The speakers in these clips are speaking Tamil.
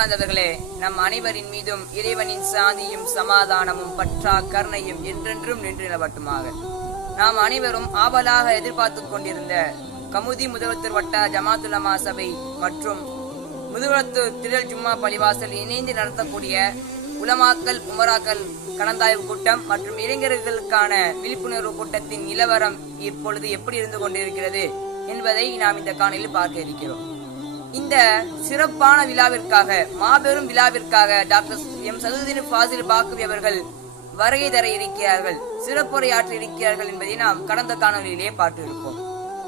அன்பார்ந்தவர்களே நம் அனைவரின் மீதும் இறைவனின் சாந்தியும் சமாதானமும் பற்றா கருணையும் என்றென்றும் நின்று நிலவட்டுமாக நாம் அனைவரும் ஆவலாக எதிர்பார்த்துக் கொண்டிருந்த கமுதி முதலத்தூர் வட்ட ஜமாத்துலமா சபை மற்றும் முதுகுளத்தூர் திரல் ஜும்மா பள்ளிவாசல் இணைந்து நடத்தக்கூடிய உலமாக்கல் உமராக்கல் கலந்தாய்வு கூட்டம் மற்றும் இளைஞர்களுக்கான விழிப்புணர்வு கூட்டத்தின் நிலவரம் இப்பொழுது எப்படி இருந்து கொண்டிருக்கிறது என்பதை நாம் இந்த காணொலியில் பார்க்க இருக்கிறோம். இந்த சிறப்பான விழாவிற்காக மாபெரும் விழாவிற்காக டாக்டர் எம் சதுதீன் ஃபாசில் பாக்குவி அவர்கள் வருகை தர இருக்கிறார்கள் சிறப்புரையாற்ற இருக்கிறார்கள் என்பதை நாம் கடந்த காணொலியிலே பார்த்திருப்போம்.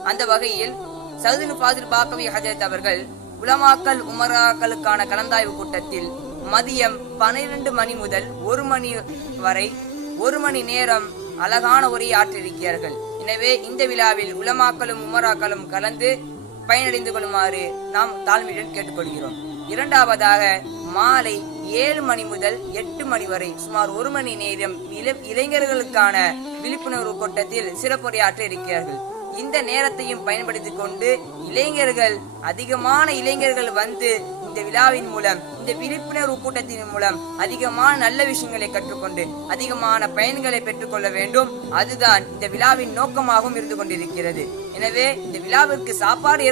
அந்த வகையில் சதுதீன் ஃபாசில் பாக்கவி ஹஜரத் அவர்கள் உலமாக்கல் உமராக்களுக்கான கலந்தாய்வு கூட்டத்தில் மதியம் பனிரெண்டு மணி முதல் ஒரு மணி வரை ஒரு மணி நேரம் அழகான உரையை ஆற்றிருக்கிறார்கள் எனவே இந்த விழாவில் உலமாக்களும் உமராக்களும் கலந்து பயனடைந்து கொள்ளுமாறு நாம் தாழ்மையுடன் கேட்டுக்கொள்கிறோம். இரண்டாவதாக மாலை ஏழு மணி முதல் எட்டு மணி வரை சுமார் ஒரு மணி நேரம் இள- இளைஞர்களுக்கான விழிப்புணர்வு கூட்டத்தில் சிறப்புரையாற்ற இருக்கிறார்கள். இந்த நேரத்தையும் பயன்படுத்திக் கொண்டு இளைஞர்கள் அதிகமான இளைஞர்கள் வந்து இந்த விழாவின் மூலம் இந்த விழிப்புணர்வு கூட்டத்தின் மூலம் அதிகமான நல்ல விஷயங்களை கற்றுக்கொண்டு அதிகமான பயன்களை பெற்றுக்கொள்ள வேண்டும். அதுதான் இந்த விழாவின் நோக்கமாகவும் இருந்து கொண்டிருக்கிறது. எனவே இந்த விழாவிற்கு சாப்பாடு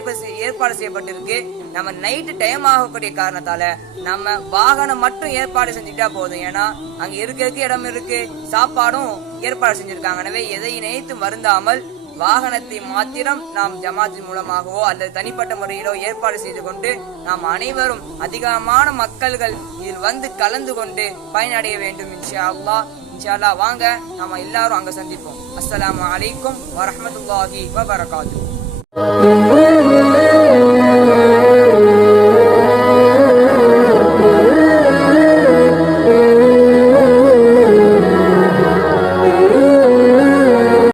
ஏற்பாடு செய்யப்பட்டிருக்கு. நம்ம நைட்டு டைம் ஆகக்கூடிய காரணத்தால நம்ம வாகனம் மட்டும் ஏற்பாடு செஞ்சுட்டா போதும். ஏன்னா அங்க இருக்கிறதுக்கு இடம் இருக்கு. சாப்பாடும் ஏற்பாடு செஞ்சிருக்காங்க. எனவே எதை நினைத்து மருந்தாமல் வாகனத்தை மாத்திரம் நாம் ஜமாத்தின் மூலமாகவோ அல்லது தனிப்பட்ட முறையிலோ ஏற்பாடு செய்து கொண்டு நாம் அனைவரும் அதிகமான மக்கள்கள் இதில் வந்து கலந்து கொண்டு பயனடைய வேண்டும் இன்ஷா அல்லா இன்ஷா அல்லா வாங்க நாம எல்லாரும் அங்க சந்திப்போம். அஸ்லாம் வலைக்கும் வரமத்துல்லாஹி வபரகாத்து